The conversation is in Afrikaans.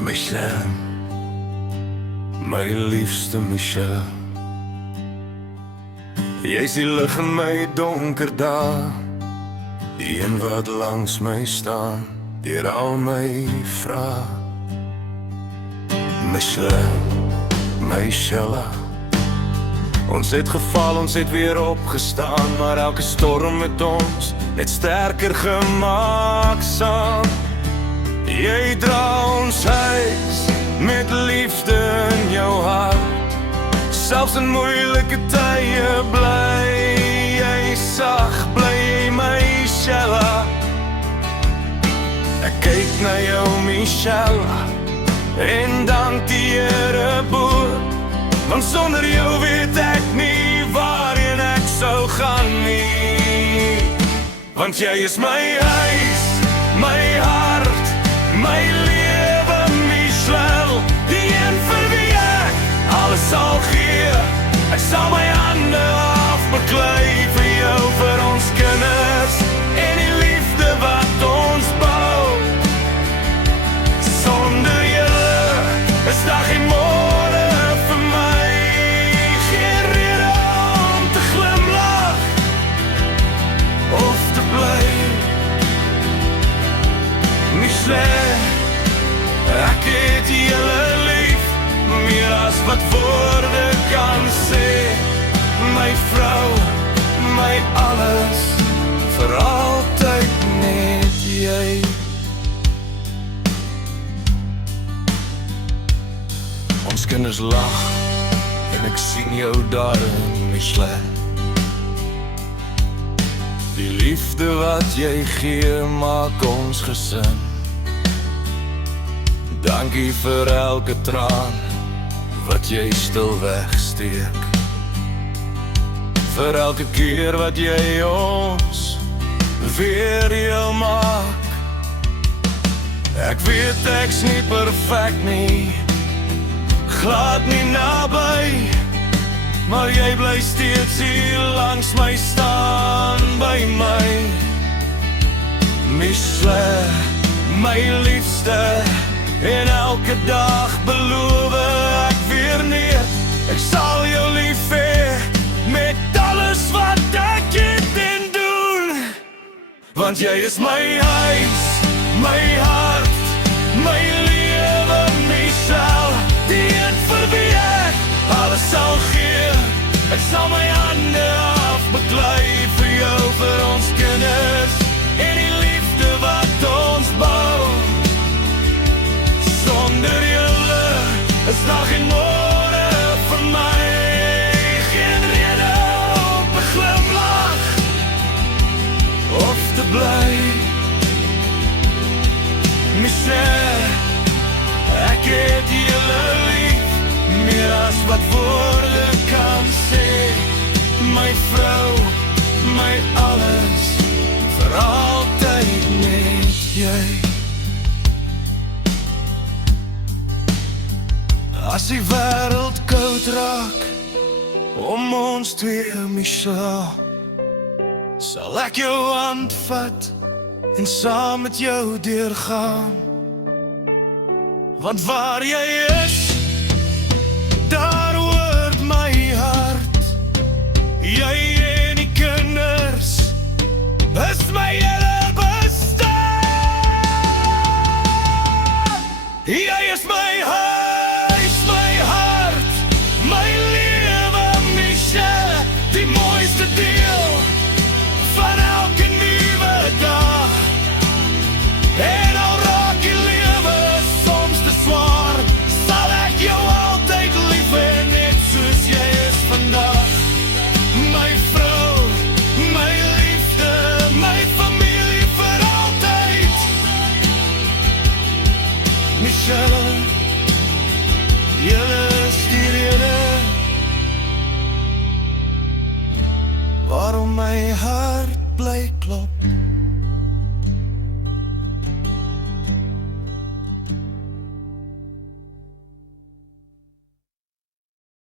Michelle, my liefste Michelle, jy is die lig in my donker dae, die een wat langs my staan, deur al my vrae. Michelle, my Shella, ons het geval, ons het weer opgestaan, maar elke storm het ons net sterker gemaak saam. Jy dra ons huis met liefde in jou hart, selfs in moeilike tye bly jy sag, bly my Shella. Ek kyk na jou Michelle en dank die Here bo, want sonder jou weet ek nie waarheen ek sou gaan nie. Want jy is my huis, my hart, my lewe Michelle, die een vir wie ek alles sal gee. Ek sal my hande afbeklei vir jou, vir ons kinders en die liefde wat ons bou. Sonder julle is daar geen môre vir my, geen rede om te glimlag of te bly. Michelle, ek het julle lief, meer as wat woorde kan sê. My vrou, my alles, vir altyd net jy. Ons kinders lag en ek sien jou daarin, Michelle. Die liefde wat jy gee maak ons gesin. Dankie vir elke traan wat jy stil wegsteek, vir elke keer wat jy ons weer heel maak. Ek weet ek's nie perfek nie, glad nie naby, maar jy bly steeds hier langs my staan by my. Michelle, my liefste, en elke dag beloof ek weer nie, ek sal jou lief hê met alles wat ek het en doen. Want jy is my huis, my hart, my lewe Michelle, die een vir wie ek alles sal gee. Ek sal my hande afbeklei vir jou, vir ons kinders en die liefde wat ons bou. Sonder julle is daar geen môre vir my, geen rede om te glimlag of te bly. Michelle, ek het julle lief, meer as wat woorde kan sê. My vrou, my alles, vir altyd net jy. As die wêreld koud raak om ons twee, Michelle, sal ek jou hand vat en saam met jou deurgaan. Want waar jy is, daar hoort my hart. Jy